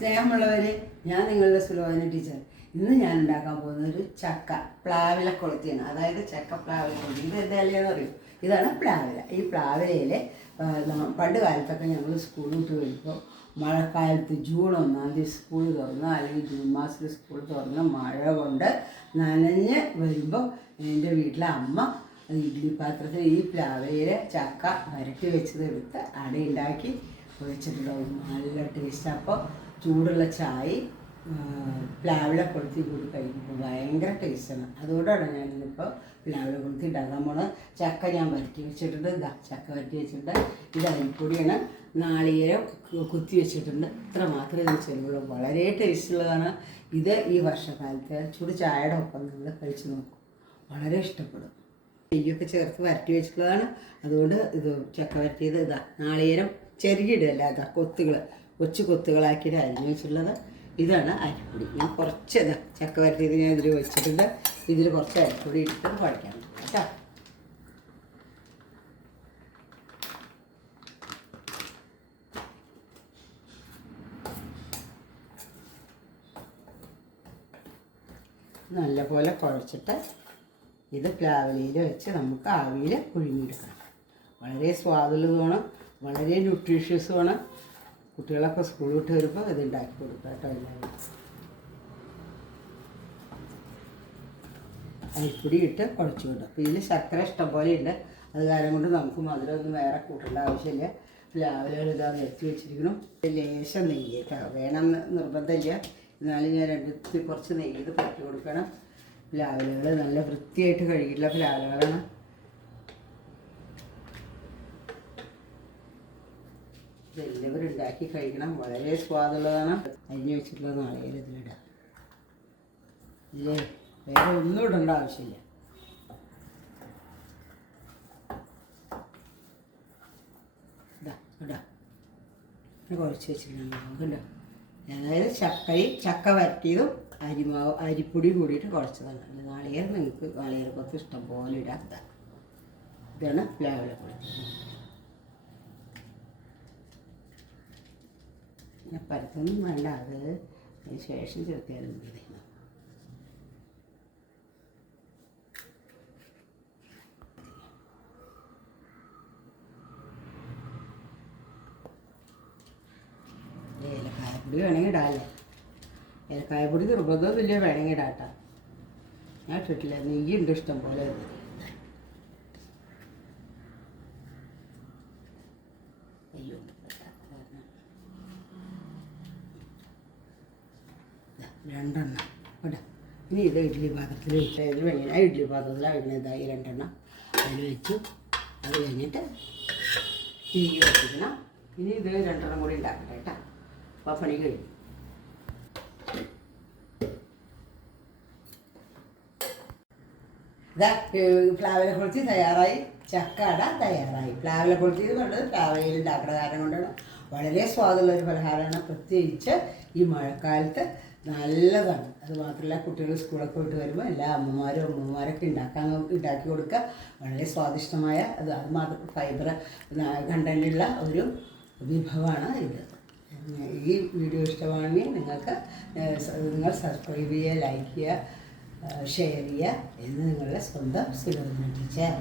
സ്നേഹമുള്ളവരെ ഞാൻ നിങ്ങളുടെ സുലോചന ടീച്ചർ ഇന്ന് ഞാൻ ഉണ്ടാക്കാൻ പോകുന്ന ഒരു ചക്ക പ്ലാവില കൊളുത്തിയാണ്. അതായത് ചക്ക പ്ലാവില കൊളുത്തി. ഇത് എന്താ ഇലയെന്ന് അറിയും? ഇതാണ് പ്ലാവില. ഈ പ്ലാവിലയിൽ പണ്ട് കാലത്തൊക്കെ ഞങ്ങൾ സ്കൂളിൽ വിട്ട് വരുമ്പോൾ മഴക്കാലത്ത് ജൂൺ ഒന്നാം തീയതി സ്കൂൾ തുറന്ന് അല്ലെങ്കിൽ ജൂൺ മാസത്തിൽ സ്കൂൾ തുറന്ന് മഴ കൊണ്ട് നനഞ്ഞ് വരുമ്പോൾ എന്റെ വീട്ടിലെ അമ്മ ഇഡ്ഡലി പാത്രത്തിൽ ഈ പ്ലാവയിലെ ചക്ക വരട്ടി വെച്ചത് എടുത്ത് അടയുണ്ടാക്കി വെച്ചിട്ടുണ്ടാവും നല്ല ടേസ്റ്റ് അപ്പോൾ ചൂടുള്ള ചായ പ്ലാവില കൊളുത്തി കൂടി കഴിക്കുമ്പോൾ ഭയങ്കര ടേസ്റ്റാണ് അതുകൊണ്ടാണ് ഞാനിപ്പോൾ പ്ലാവില കൊളുത്തി ഉണ്ടാക്കാൻ പോണത് ചക്ക ഞാൻ വരട്ടി വെച്ചിട്ടുണ്ട്. ഇതാ ചക്ക വരട്ടി വെച്ചിട്ടുണ്ട്. ഇത് അരിപ്പൊടിയാണ് നാളികേരം കുത്തി വെച്ചിട്ടുണ്ട്. ഇത്ര മാത്രമേ ഇത് ചെലവുള്ളൂ വളരെ ടേസ്റ്റുള്ളതാണ് ഇത് ഈ വർഷക്കാലത്ത് ചൂട് ചായയുടെ ഒപ്പം നിങ്ങൾ കഴിച്ച് നോക്കും. വളരെ ഇഷ്ടപ്പെടും. നെയ്യൊക്കെ ചേർത്ത് വരട്ടി വെച്ചിട്ടുള്ളതാണ്. അതുകൊണ്ട് ഇത് ചക്ക വരട്ടിയത് ഇതാ നാളികേരം ചെറുകിടല്ല ഇതാ കൊത്തുകൾ കൊച്ചു കൊത്തുകളാക്കിയിട്ട് അരിഞ്ഞു വെച്ചിട്ടുള്ളത് ഇതാണ് അരിപ്പൊടി. ഞാൻ കുറച്ച് ഇതാ ചക്ക വരട്ടിയത് ഞാൻ ഇതിൽ വെച്ചിട്ടുണ്ട്. ഇതിൽ കുറച്ച് അരിപ്പൊടി ഇട്ടിട്ട് കുഴയ്ക്കണം കേട്ടോ. നല്ലപോലെ കുഴച്ചിട്ട് ഇത് പ്ലാവിലയിൽ വെച്ച് നമുക്ക് ആവിയിൽ പുഴുങ്ങിയെടുക്കണം. വളരെ സ്വാദുള്ളതുമാണ് വളരെ ന്യൂട്രീഷ്യസുമാണ് കുട്ടികളൊക്കെ സ്കൂളിൽ വിട്ട് വരുമ്പോൾ ഇത് ഉണ്ടാക്കി കൊടുക്കുക കേട്ടോ അരിപ്പൊടി ഇട്ട് കുഴച്ച് വിടും. അപ്പോൾ ഇതിൽ ശർക്കര ഇഷ്ടം പോലെ ഉണ്ട് അത് കാരണം കൊണ്ട് നമുക്ക് മധുരമൊന്നും വേറെ കൂട്ടേണ്ട ആവശ്യമില്ല. രാവിലെ ഇതാ നിരത്തി വെച്ചിരിക്കണം ലേശം നെയ്യ് കേട്ടോ. വേണം നിർബന്ധമില്ല. എന്നാലും ഞാൻ രണ്ട് കുറച്ച് നെയ്യ് ഇത് പറ്റി കൊടുക്കണം. രാവിലെ നല്ല വൃത്തിയായിട്ട് കഴുകിയിട്ടുള്ള പ്ലാവിലകളാണ് ഇതെല്ലാവരും ഉണ്ടാക്കി കഴിക്കണം. വളരെ സ്വാദുള്ളതാണ്. അരിഞ്ഞു വെച്ചിട്ടുള്ള നാളെയിൽ ഇതിലിടാം. വേറെ ഒന്നും ഇടേണ്ട ആവശ്യമില്ല. ഇതാ ഇടാം. ഇത് കുഴച്ച് വെച്ചിട്ടുണ്ട്. നമുക്കുണ്ടോ അതായത് ചക്കയും ചക്ക വരട്ടിയതും അരിമാവ് അരിപ്പൊടി കൂടിയിട്ട് കുറച്ചതാണ്. നാളികേരം നിങ്ങൾക്ക് കുറച്ച് ഇഷ്ടം പോലെ ഇടാത്ത ഇതാ. ഇതാണ് പ്ലാവിലെ കുഴച്ചത് പിന്നെ പരത്തൊന്നും വേണ്ട. അത് അതിന് ശേഷം ചേർത്തിയാലും മതി. ഏലക്കായപ്പൊടി വേണമെങ്കിൽ ഇടാല്ലേ? ഏലക്കായപ്പൊടി നിർബന്ധമൊന്നുമില്ല വേണമെങ്കിൽ ഇടാട്ടാ. ഞാൻ ഇട്ടിട്ടില്ല. ഉണ്ട് ഇഷ്ടം പോലെ. അയ്യോ കാരണം ദാ, രണ്ടെണ്ണം. കേട്ടോ ഇനി ഇത് ഇഡ്ഡലി പാത്രത്തിൽ വെച്ച് ഇത് ഞാൻ ഇഡ്ഡലി പാത്രത്തിലാണ് ഇടുന്നത് ഇതാ ഈ രണ്ടെണ്ണം. അതിൽ വെച്ചു. അത് കഴിഞ്ഞിട്ട് തീ വെച്ചിക്കണം ഇനി ഇത് രണ്ടെണ്ണം കൂടി ഉണ്ടാക്കട്ടെ കേട്ടോ. അപ്പോൾ പണി കഴിഞ്ഞു. ഇതാ പ്ലാവില കുളിച്ച് തയ്യാറായി. ചക്കട തയ്യാറായി. പ്ലാവില കുളിച്ച് പറഞ്ഞത് പ്ലാവിലയിൽ ഉണ്ടാക്കുന്ന കാരണം കൊണ്ടാണ്. വളരെ സ്വാദുള്ള ഒരു പലഹാരമാണ്. പ്രത്യേകിച്ച് ഈ മഴക്കാലത്ത് നല്ലതാണ്. അത് മാത്രമല്ല കുട്ടികൾ സ്കൂളൊക്കെ വിട്ട് വരുമ്പോൾ എല്ലാ അമ്മമാരും അമ്മമാരൊക്കെ ഉണ്ടാക്കാൻ ഉണ്ടാക്കി കൊടുക്കുക വളരെ സ്വാദിഷ്ടമായ അത് അത് മാത്രം ഫൈബർ കണ്ടന്റുള്ള ഒരു വിഭവമാണ് ഇത്. ഈ വീഡിയോ ഇഷ്ടമാണെങ്കിൽ നിങ്ങൾക്ക് നിങ്ങൾ സബ്സ്ക്രൈബ് ചെയ്യുക ലൈക്ക് ചെയ്യുക ഷെയർ ചെയ്യുക എന്ന് നിങ്ങളുടെ സ്വന്തം സുലഭ ടീച്ചർ